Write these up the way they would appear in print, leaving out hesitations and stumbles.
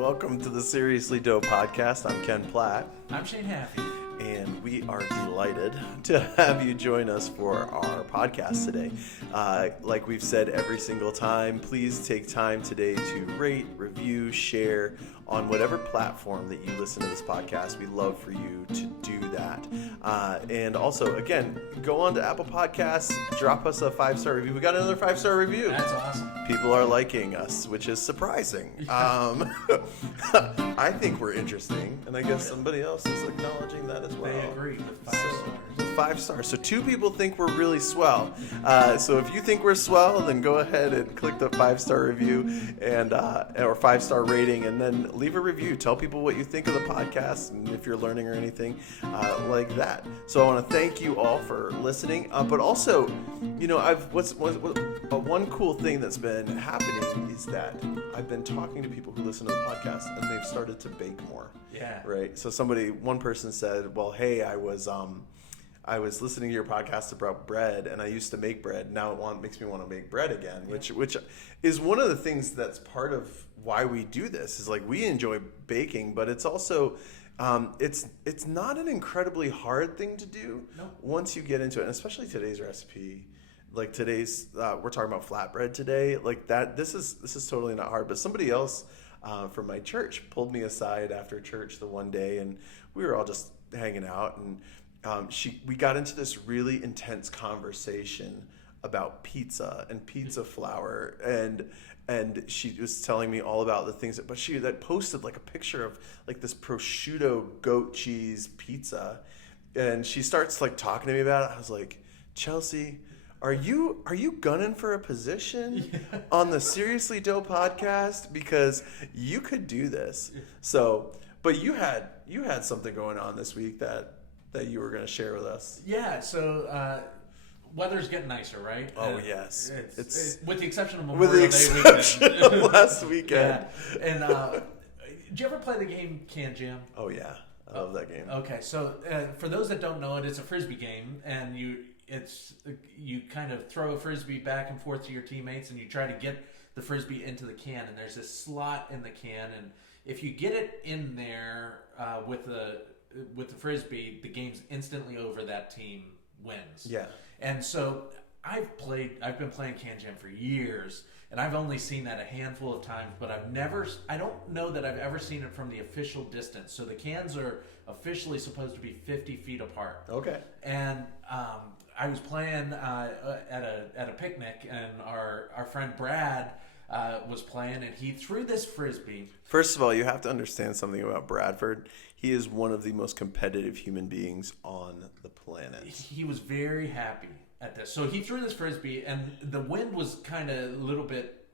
welcome to the Seriously Dope podcast. I'm Ken Platt. I'm Shane Haffey. And we are delighted to have you join us for our podcast today. Like we've said every single time, please take time today to rate, review, share on whatever platform that you listen to this podcast. We love for you to do that. And also, again, go on to Apple Podcasts, drop us a 5-star review. We got another 5-star review. That's awesome. People are liking us, which is surprising. I think we're interesting, and I guess somebody else is acknowledging that as well. They agree with 5 stars. 5 stars. So 2 people think we're really swell. So if you think we're swell, then go ahead and click the 5-star review and or 5-star rating, and then leave a review. Tell people what you think of the podcast, and if you're learning or anything like that. So I want to thank you all for listening. But also, you know, one cool thing that's been happening is that I've been talking to people who listen to the podcast, and they've started to bake more. Yeah. Right. So one person said, "Well, hey, I was listening to your podcast about bread, and I used to make bread. Now it makes me want to make bread again," which is one of the things that's part of why we do this. Is like we enjoy baking, but it's also it's not an incredibly hard thing to do once you get into it, and especially today's recipe. Like today's, we're talking about flatbread today. Like that, this is totally not hard. But somebody else from my church pulled me aside after church the one day, and we were all just hanging out, and we got into this really intense conversation about pizza and pizza flour, and she was telling me all about the things but she posted like a picture of like this prosciutto goat cheese pizza, and she starts like talking to me about it. I was like, Chelsea, are you gunning for a position on the Seriously Dope podcast? Because you could do this. So, but you had something going on this week that you were going to share with us. Yeah, so weather's getting nicer, right? Oh, yes. It's with the exception of Day Memorial weekend. Last weekend. Yeah. And did you ever play the game Can Jam? Oh, yeah. I love that game. Okay, so for those that don't know it, it's a Frisbee game, and you kind of throw a Frisbee back and forth to your teammates, and you try to get the Frisbee into the can, and there's this slot in the can, and if you get it in there with the Frisbee, the game's instantly over. That team wins. Yeah. And so I've been playing Can Jam for years, and I've only seen that a handful of times, but I don't know that I've ever seen it from the official distance. So the cans are officially supposed to be 50 feet apart. Okay. And I was playing at a picnic, and our friend Brad was playing, and he threw this Frisbee. First of all, you have to understand something about Bradford. He is one of the most competitive human beings on the planet. He was very happy at this. So he threw this Frisbee, and the wind was kind of a little bit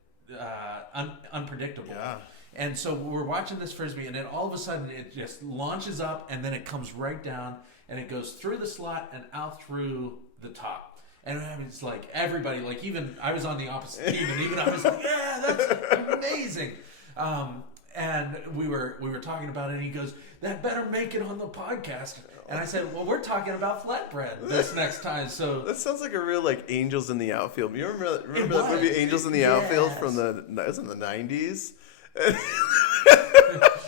unpredictable. Yeah. And so we're watching this Frisbee, and then all of a sudden it just launches up, and then it comes right down, and it goes through the slot and out through the top. And I mean, it's like everybody, like even I was on the opposite team, and even I was like, yeah, that's amazing. And we were talking about it, and he goes, that better make it on the podcast. And I said, well, we're talking about flatbread this next time. So that sounds like a real like Angels in the Outfield. You remember that movie Angels in the Outfield from the 90s?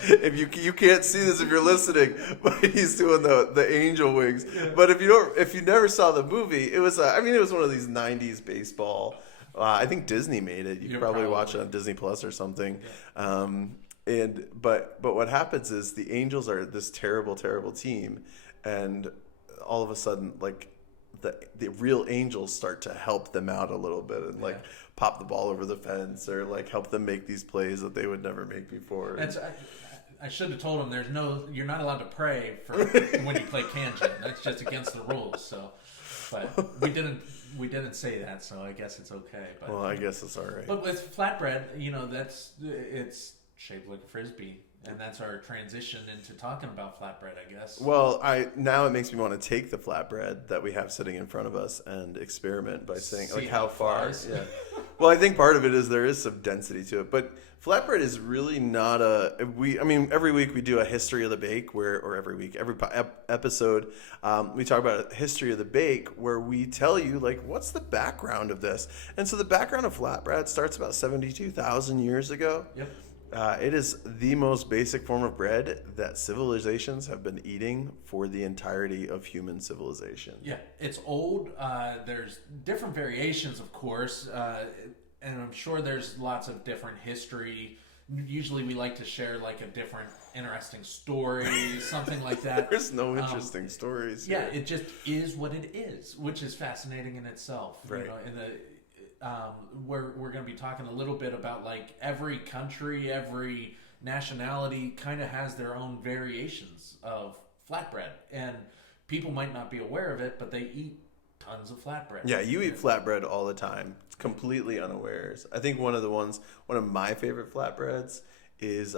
If you can't see this if you're listening, but he's doing the angel wings. Yeah. But if you never saw the movie, it was one of these 90s baseball. I think Disney made it. You could probably watch it on Disney Plus or something. Yeah. But what happens is the Angels are this terrible, terrible team, and all of a sudden, like the real Angels start to help them out a little bit and like pop the ball over the fence or like help them make these plays that they would never make before. I should have told him you're not allowed to pray for when you play Can Jam. That's just against the rules. So, but we didn't say that, so I guess it's okay. But, well, I guess it's all right. But with flatbread, it's shaped like a Frisbee. And that's our transition into talking about flatbread, I guess. Well, now it makes me want to take the flatbread that we have sitting in front of us and experiment by saying, like, how far. Yeah. Well, I think part of it is there is some density to it, but flatbread is really not every week we do a history of the bake every episode, we talk about a history of the bake where we tell you, like, what's the background of this? And so the background of flatbread starts about 72,000 years ago. Yep. It is the most basic form of bread that civilizations have been eating for the entirety of human civilization. Yeah, it's old. There's different variations, of course, and I'm sure there's lots of different history. Usually, we like to share like a different interesting story, something like that. There's no interesting stories Yeah, here. it just is what it is, which is fascinating in itself. Right. You know, in the we're going to be talking a little bit about like every country, every nationality kind of has their own variations of flatbread, and people might not be aware of it, but they eat tons of flatbread. Yeah, you eat flatbread all the time. It's completely unawares. I think one of my favorite flatbreads is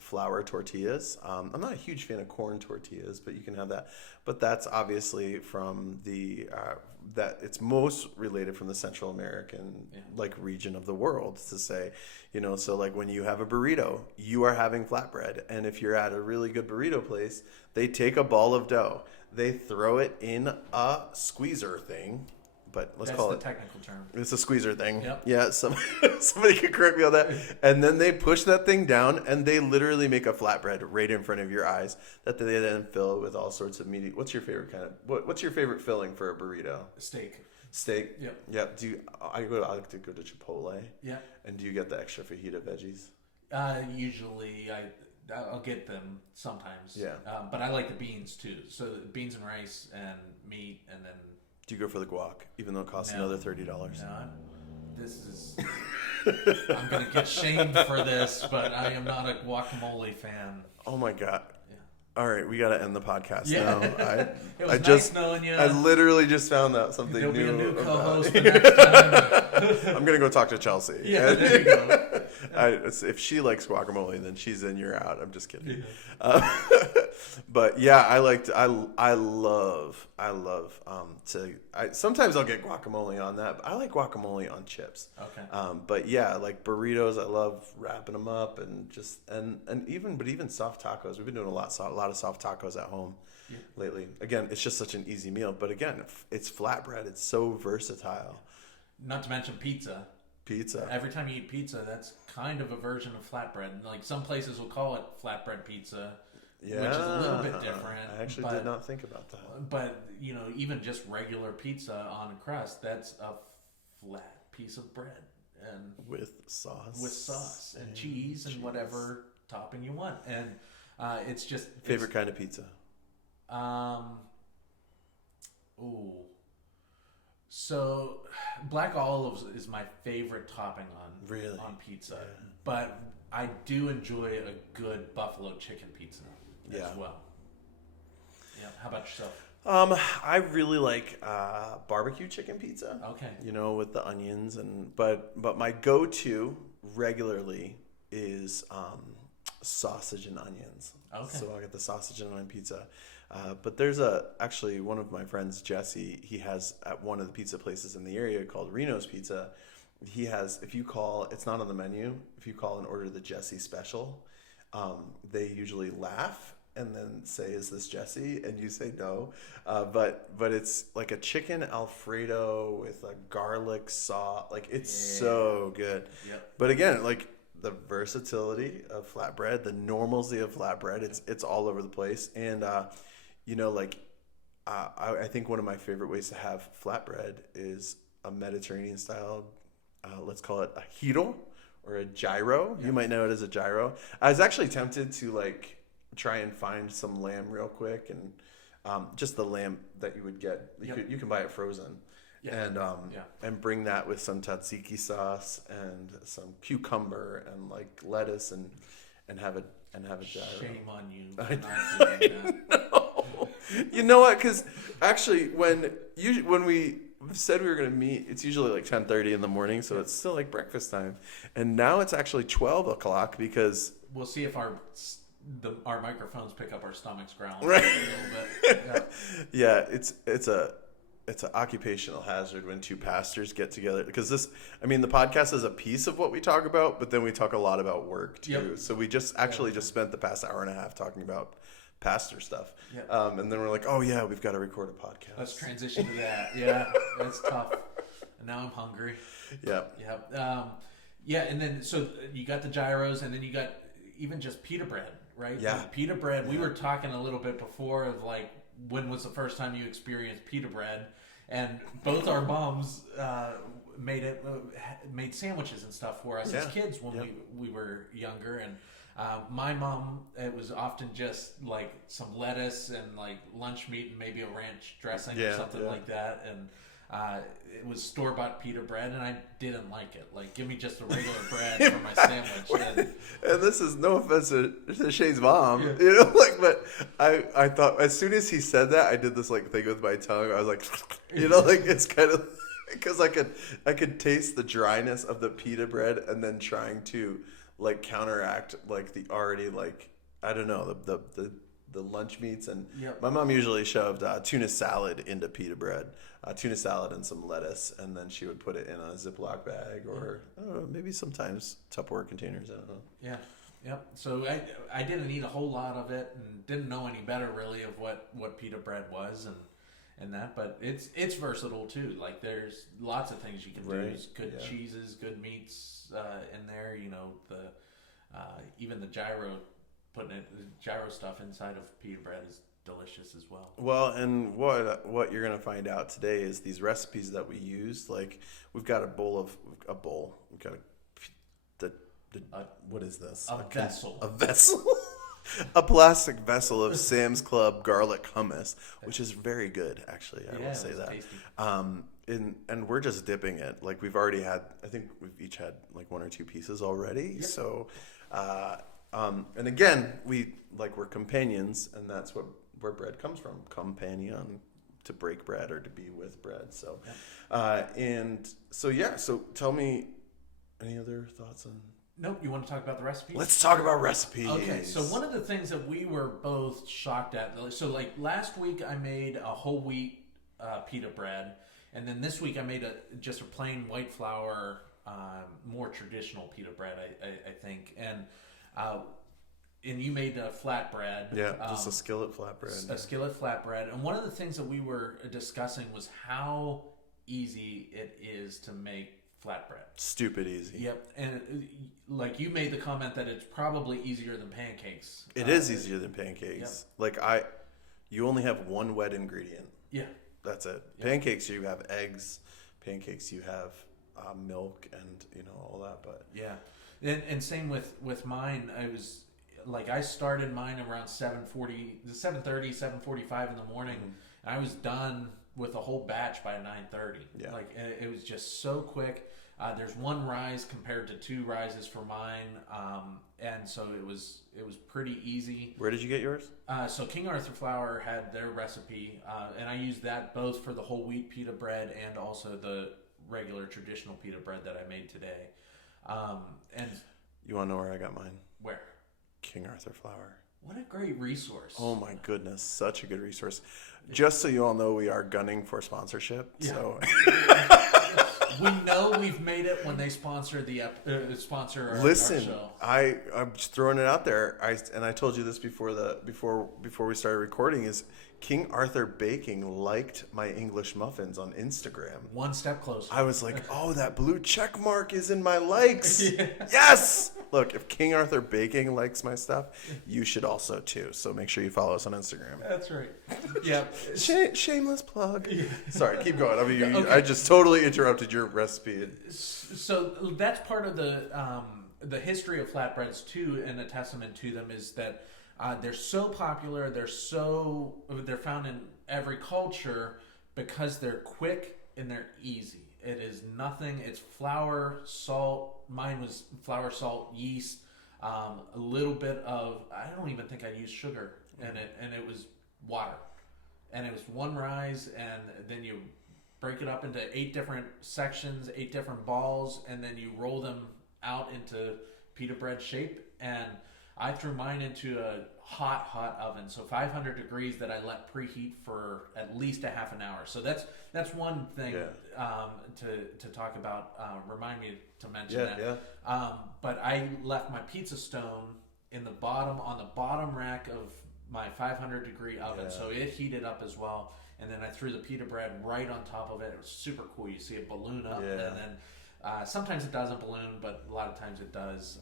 flour tortillas. I'm not a huge fan of corn tortillas, but you can have that. But that's obviously from the that it's most related from the Central American like region of the world to say, so like when you have a burrito, you are having flatbread, and if you're at a really good burrito place, they take a ball of dough, they throw it in a squeezer thing. But let's call it. That's the technical term. It's a squeezer thing. Yep. Yeah, somebody could correct me on that. And then they push that thing down, and they literally make a flatbread right in front of your eyes that they then fill with all sorts of meaty. What's your favorite what's your favorite filling for a burrito? Steak. Steak. Yep. Yeah. I like to go to Chipotle. Yeah. And do you get the extra fajita veggies? Usually I'll get them sometimes. Yeah. But I like the beans too. So beans and rice and meat, and then. Do you go for the guac, even though it costs another $30? No, I'm going to get shamed for this, but I am not a guacamole fan. Oh my God. Yeah. All right, we got to end the podcast now. It was nice knowing you. I literally just found out something There'll new. Be a new co-host the next time. I'm going to go talk to Chelsea. Yeah, there you go. If she likes guacamole, then she's in, you're out. I'm just kidding. Yeah. But yeah, I love sometimes I'll get guacamole on that, but I like guacamole on chips. Okay. But yeah, like burritos, I love wrapping them up and just, and even soft tacos. We've been doing a lot of soft tacos at home lately. Again, it's just such an easy meal, but again, it's flatbread. It's so versatile. Not to mention pizza. Every time you eat pizza, that's kind of a version of flatbread. Like some places will call it flatbread pizza, which is a little bit different. I actually did not think about that. But even just regular pizza on a crust, that's a flat piece of bread and with sauce and cheese and whatever topping you want, and it's just favorite kind of pizza. So black olives is my favorite topping on pizza, but I do enjoy a good buffalo chicken pizza as well. Yeah. How about yourself? I really like barbecue chicken pizza. Okay. With the onions but my go-to regularly is sausage and onions. Okay. So I get the sausage and onion pizza. But there's actually one of my friends, Jesse, he has at one of the pizza places in the area called Reno's Pizza. He has, if you call, it's not on the menu, if you call and order the Jesse special, they usually laugh and then say, "Is this Jesse?" And you say no. But it's like a chicken Alfredo with a garlic sauce. Like it's so good. Yep. But again, like the versatility of flatbread, the normalcy of flatbread, it's all over the place. And I think one of my favorite ways to have flatbread is a Mediterranean style. Let's call it a gyro or a gyro. Yeah. You might know it as a gyro. I was actually tempted to try and find some lamb real quick, and just the lamb that you would get. You can buy it frozen. Yeah. And bring that with some tzatziki sauce and some cucumber and lettuce and have a gyro. Shame on you for not doing that. No. You know what? Because actually, when we said we were going to meet, it's usually 10:30 in the morning, so it's still breakfast time. And now it's actually 12 o'clock because we'll see if our microphones pick up our stomachs growling right. a little bit. Yeah, it's an occupational hazard when two pastors get together, because the podcast is a piece of what we talk about, but then we talk a lot about work too. Yep. So we just spent the past hour and a half talking about pastor stuff. Yep. And then we're like, oh yeah, we've got to record a podcast. Let's transition to that. Yeah, that's tough. And now I'm hungry. Yep. Yep. Yeah, and then so you got the gyros, and then you got even just pita bread, right? Yeah. And pita bread. We were talking a little bit before of like when was the first time you experienced pita bread, and both our moms made sandwiches and stuff for us as kids when we were younger, and my mom, it was often just like some lettuce and like lunch meat and maybe a ranch dressing or something like that, and it was store-bought pita bread, and I didn't like it. Like, give me just a regular bread for my sandwich. And this is no offense to Shay's mom, you know, like, but I thought as soon as he said that, I did this like thing with my tongue. I was like, you know, like it's kind of because I could taste the dryness of the pita bread, and then trying to like counteract like the already like I don't know the lunch meats, and my mom usually shoved tuna salad into pita bread, tuna salad and some lettuce, and then she would put it in a Ziploc bag or I don't know, maybe sometimes Tupperware containers. I don't know. Yeah, yep. So I didn't eat a whole lot of it and didn't know any better really of what pita bread was and that, but it's versatile too. Like there's lots of things you can do. There's good cheeses, good meats in there. You know even the gyro. Putting gyro stuff inside of pita bread is delicious as well. Well, and what you're gonna find out today is these recipes that we use. Like we've got a bowl. We've got what is this? A vessel. A vessel. A plastic vessel of Sam's Club garlic hummus, which is very good, actually. I will say that. Tasty. And we're just dipping it. Like we've already had. I think we've each had like one or two pieces already. Yep. So. And again, we're companions, and that's where bread comes from. Companion, to break bread or to be with bread. So, so tell me, any other thoughts on? Nope. You want to talk about the recipes? Let's talk about recipes. Okay. So one of the things that we were both shocked at. So like last week, I made a whole wheat pita bread, and then this week I made just a plain white flour. More traditional pita bread, I think, and you made a flatbread. Yeah, just a skillet flatbread. A skillet flatbread, and one of the things that we were discussing was how easy it is to make flatbread. Stupid easy. Yep, and like you made the comment that it's probably easier than pancakes. It is easier than pancakes. Yep. Like you only have one wet ingredient. Yeah, that's it. Yep. Pancakes, you have eggs. Pancakes, you have milk and all that, but and same with mine. I started mine around 7:45 in the morning, and I was done with a whole batch by 9:30. Yeah, like it was just so quick. There's one rise compared to two rises for mine, and so it was pretty easy. Where did you get yours? So King Arthur Flour had their recipe, and I used that both for the whole wheat pita bread and also the regular traditional pita bread that I made today. And you want to know where I got mine? Where? King Arthur Flour. What a great resource. Oh my goodness, such a good resource. Just so you all know, we are gunning for sponsorship. Yeah. So we know we've made it when they sponsor sponsor our show. I'm just throwing it out there. I told you this before we started recording is King Arthur Baking liked my English muffins on Instagram. One step closer. I was like, oh, that blue check mark is in my likes. Yes! Look, if King Arthur Baking likes my stuff, you should also too. So make sure you follow us on Instagram. That's right. Yeah. Shameless plug. Yeah. Sorry, keep going. I mean, I just totally interrupted your recipe. So that's part of the history of flatbreads too, and a testament to them is that they're so popular. They're found in every culture because they're quick and they're easy. It is nothing. It's flour, salt. Mine was flour, salt, yeast, a little bit of. I don't even think I used sugar in it, and it was water, and it was one rise, and then you break it up into 8 different sections, 8 different balls, and then you roll them out into pita bread shape. And I threw mine into a hot oven, so 500 degrees that I let preheat for at least a half an hour. So that's one thing to talk about. Remind me to mention that. Yeah. But I left my pizza stone on the bottom rack of my 500 degree oven, so it heated up as well. And then I threw the pita bread right on top of it. It was super cool. You see it balloon up, and then Sometimes it doesn't balloon, but a lot of times it does.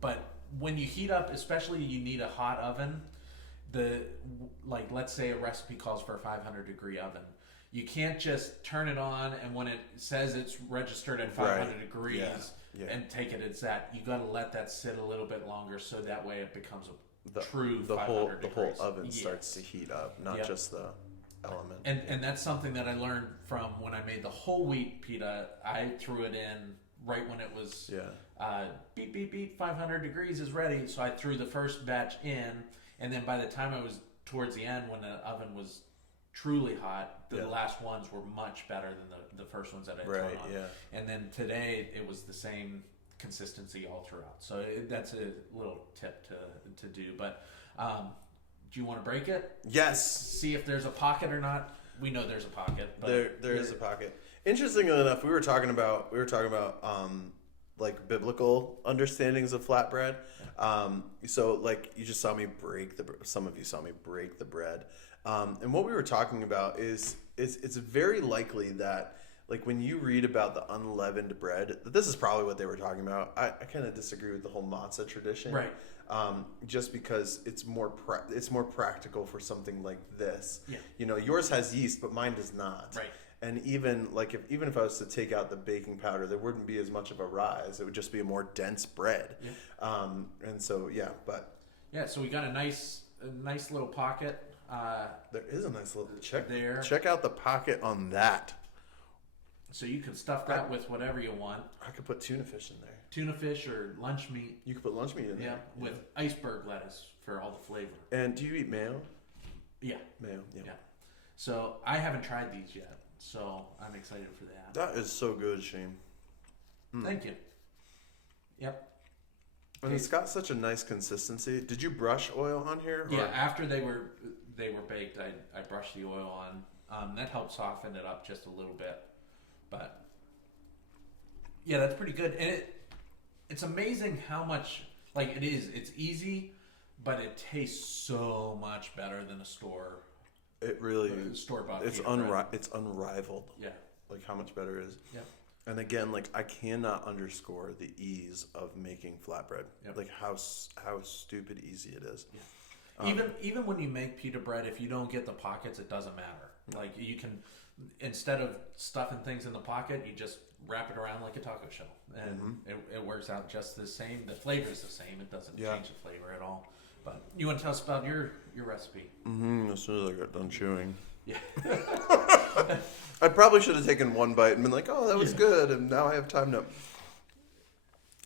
But when you heat up, especially you need a hot oven. Let's say a recipe calls for a 500-degree oven. You can't just turn it on and when it says it's registered at 500 degrees and take it as that. You got to let that sit a little bit longer so that way it becomes a true 500 degrees. The whole oven starts to heat up, not just the element. And that's something that I learned from when I made the whole wheat pita. I threw it in right when it was beep, beep, beep, 500 degrees is ready. So I threw the first batch in, and then by the time I was towards the end when the oven was truly hot, the last ones were much better than the first ones that I threw on. And then today it was the same consistency all throughout. So that's a little tip to do. But do you want to break it? Yes. See if there's a pocket or not. We know there's a pocket. But there is a pocket. Interestingly enough, we were talking about like biblical understandings of flatbread. So like you just saw me some of you saw me break the bread. And what we were talking about is it's very likely that like when you read about the unleavened bread, this is probably what they were talking about. I kind of disagree with the whole matzah tradition, right? Just because it's more practical for something like this. Yeah. You know, yours has yeast, but mine does not. Right. And even if I was to take out the baking powder, there wouldn't be as much of a rise. It would just be a more dense bread. Yeah. And so so we got a nice little pocket. There is a nice little check out the pocket on that. So you can stuff that with whatever you want. I could put tuna fish in there. Tuna fish or lunch meat. You could put lunch meat in there. Yeah, with iceberg lettuce for all the flavor. And do you eat mayo? Yeah. Mayo, yeah. So I haven't tried these yet, so I'm excited for that. That is so good, Shane. Thank you. Yep. And it's got such a nice consistency. Did you brush oil on here? Yeah, after they were baked, I brushed the oil on. That helped soften it up just a little bit. But yeah, that's pretty good. And it's amazing how much it's easy, but it tastes so much better than a store. It really is. Store-bought. It's unrivaled. Yeah. Like how much better it is. Yeah. And again, like I cannot underscore the ease of making flatbread. Yep. Like how stupid easy it is. Yeah. Even when you make pita bread, if you don't get the pockets, it doesn't matter. Like you can, instead of stuffing things in the pocket, you just wrap it around like a taco shell, and it works out just the same. The flavor is the same. It doesn't change the flavor at all. But you want to tell us about your recipe? As soon as I got done chewing. Yeah. I probably should have taken one bite and been like, oh, that was good, and now I have time to...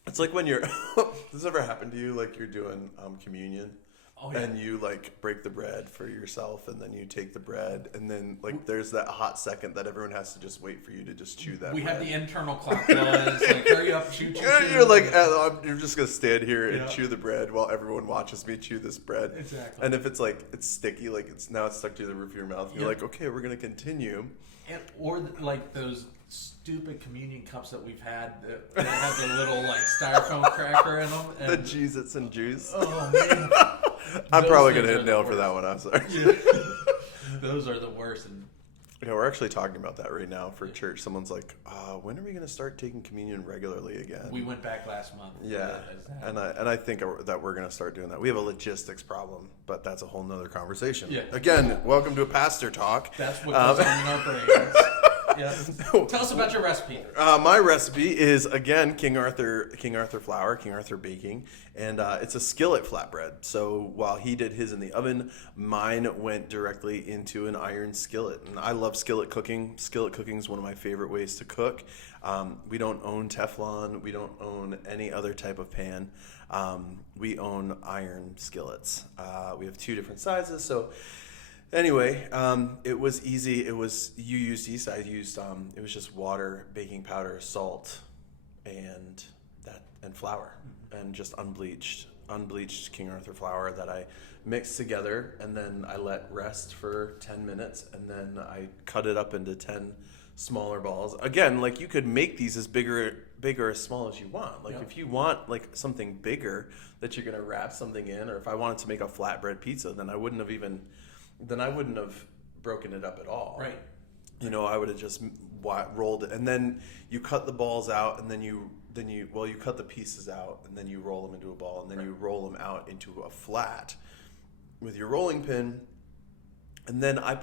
It's like when you're... Does this ever happen to you? Like you're doing communion, and you like break the bread for yourself, and then you take the bread, and then like there's that hot second that everyone has to just wait for you to just chew that bread. Have the internal clock buzz, like hurry up, chew. You're like, you're just going to stand here and chew the bread while everyone watches me chew this bread. Exactly. And if it's like, it's sticky, like it's stuck to the roof of your mouth, you're like, okay, we're going to continue. Or like those stupid communion cups that we've had that have the little like styrofoam cracker in them. And, the Cheez-Its and juice. Oh, man. I'm probably going to hit nail for that one. I'm sorry. Yeah. Those are the worst. And we're actually talking about that right now for church. Someone's like, when are we going to start taking communion regularly again? We went back last month. Yeah. And I think that we're going to start doing that. We have a logistics problem, but that's a whole nother conversation. Yeah. Again, welcome to a pastor talk. That's what goes on in our brains. Yeah. Tell us about your recipe. My recipe is, again, King Arthur flour, King Arthur baking, and it's a skillet flatbread. So while he did his in the oven, mine went directly into an iron skillet. And I love skillet cooking. Skillet cooking is one of my favorite ways to cook. We don't own Teflon. We don't own any other type of pan. We own iron skillets. We have 2 different sizes, so... Anyway, it was easy. You used yeast. I used it was just water, baking powder, salt, and flour, and just unbleached King Arthur flour that I mixed together, and then I let rest for 10 minutes, and then I cut it up into 10 smaller balls. Again, like you could make these as big or as small as you want. Like if you want like something bigger that you're gonna wrap something in, or if I wanted to make a flatbread pizza, then I wouldn't have broken it up at all. Right. You know, I would have just rolled it, and then you cut the balls out, and then you cut the pieces out, and then you roll them into a ball, and then you roll them out into a flat with your rolling pin, and then I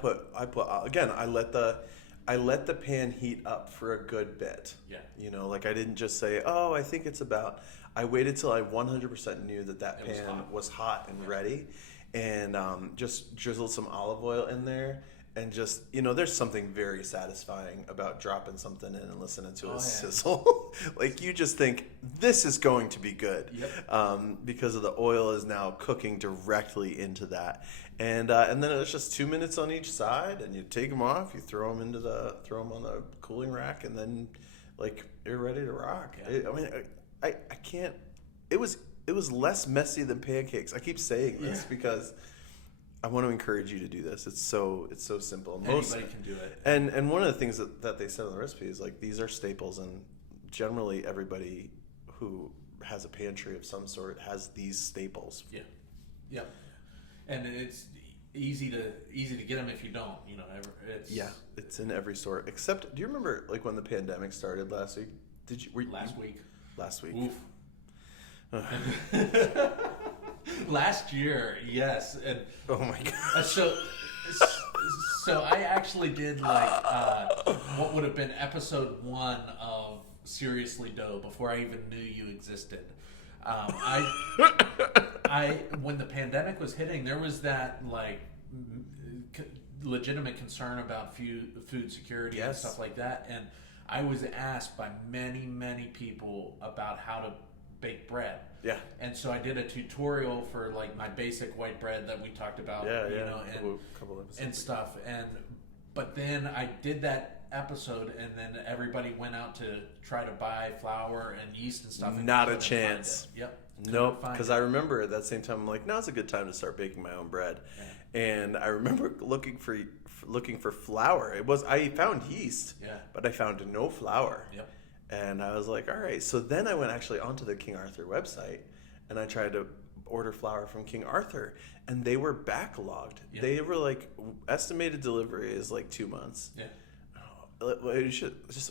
let the pan heat up for a good bit. Yeah. You know, like I didn't just say, oh, I think it's about. I waited till I 100% knew that pan was hot and ready, and just drizzled some olive oil in there. And just, you know, there's something very satisfying about dropping something in and listening to it sizzle. Like, you just think, this is going to be good. Yep. Because of the oil is now cooking directly into that. And then it's just 2 minutes on each side, and you take them off, you throw them on the cooling rack, and then, like, you're ready to rock. Yeah. I can't, it was less messy than pancakes. I keep saying this because I want to encourage you to do this. It's so simple. Anybody can do it. And one of the things that they said on the recipe is like these are staples, and generally everybody who has a pantry of some sort has these staples. Yeah. And it's easy to get them if you don't. You know, it's in every store. Except, do you remember like when the pandemic started last week? Last week. Oof. Last year, yes, and oh my god. So I actually did like what would have been episode 1 of Seriously Dough before I even knew you existed. I when the pandemic was hitting, there was that like legitimate concern about food security and stuff like that, and I was asked by many people about how to bake bread. Yeah. And so I did a tutorial for like my basic white bread that we talked about, you know, and stuff. But then I did that episode, and then everybody went out to try to buy flour and yeast and stuff. And not a chance. Yep. Nope. Because I remember at that same time, I'm like, now's a good time to start baking my own bread. Yeah. And I remember looking for flour. I found yeast, but I found no flour. Yep. And I was like, all right. So then I went actually onto the King Arthur website, and I tried to order flour from King Arthur, and they were backlogged. Yeah. They were like, estimated delivery is like 2 months. Yeah.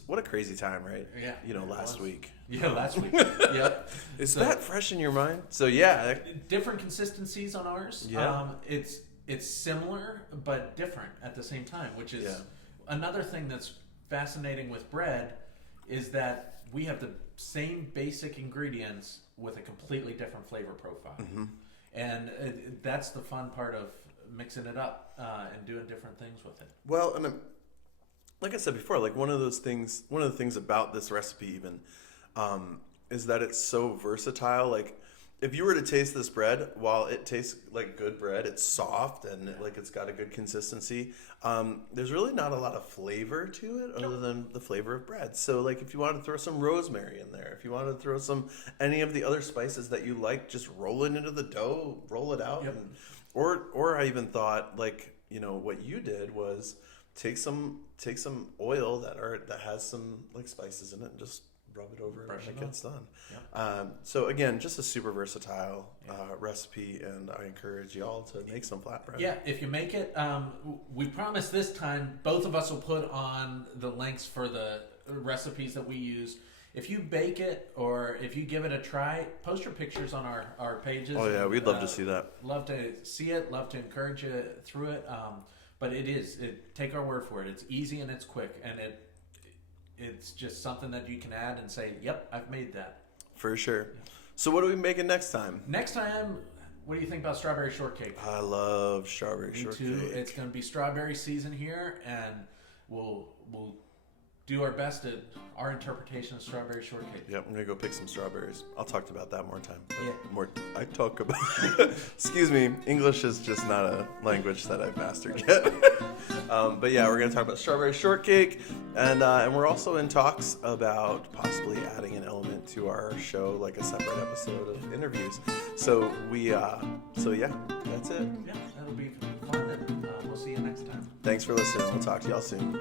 What a crazy time, right? Yeah. You know, last week. Yeah, last week. Yep. Is that fresh in your mind? So yeah. Different consistencies on ours. Yeah. It's similar but different at the same time, which is another thing that's fascinating with bread. Is that we have the same basic ingredients with a completely different flavor profile. Mm-hmm. And that's the fun part of mixing it up and doing different things with it. Well, and like I said before, like one of the things about this recipe even is that it's so versatile. Like if you were to taste this bread, while it tastes like good bread, it's soft and like it's got a good consistency. There's really not a lot of flavor to it other than the flavor of bread. So like if you want to throw some rosemary in there, if you want to throw any of the other spices that you like, just roll it into the dough, roll it out. Yep. Or I even thought like, you know, what you did was take some oil that has some like spices in it and just rub it over and it gets done. Yep. So again, just a super versatile recipe, and I encourage y'all to make some flatbread. Yeah, if you make it, we promise this time both of us will put on the links for the recipes that we use. If you bake it or if you give it a try, post your pictures on our pages. Oh yeah, we'd love to see that. Love to see it. Love to encourage you through it. But take our word for it. It's easy and it's quick, and it's just something that you can add and say, yep, I've made that. For sure. So what are we making next time? Next time, what do you think about strawberry shortcake? I love strawberry shortcake. Me too. It's going to be strawberry season here, and we'll do our best at our interpretation of strawberry shortcake. Yep, I'm going to go pick some strawberries. I'll talk about that more time. Yeah. I talk about... Excuse me, English is just not a language that I've mastered yet. But yeah, we're going to talk about strawberry shortcake, and we're also in talks about possibly adding an element to our show, like a separate episode of interviews. So yeah, that's it. Yeah, that'll be fun, and we'll see you next time. Thanks for listening. We'll talk to y'all soon.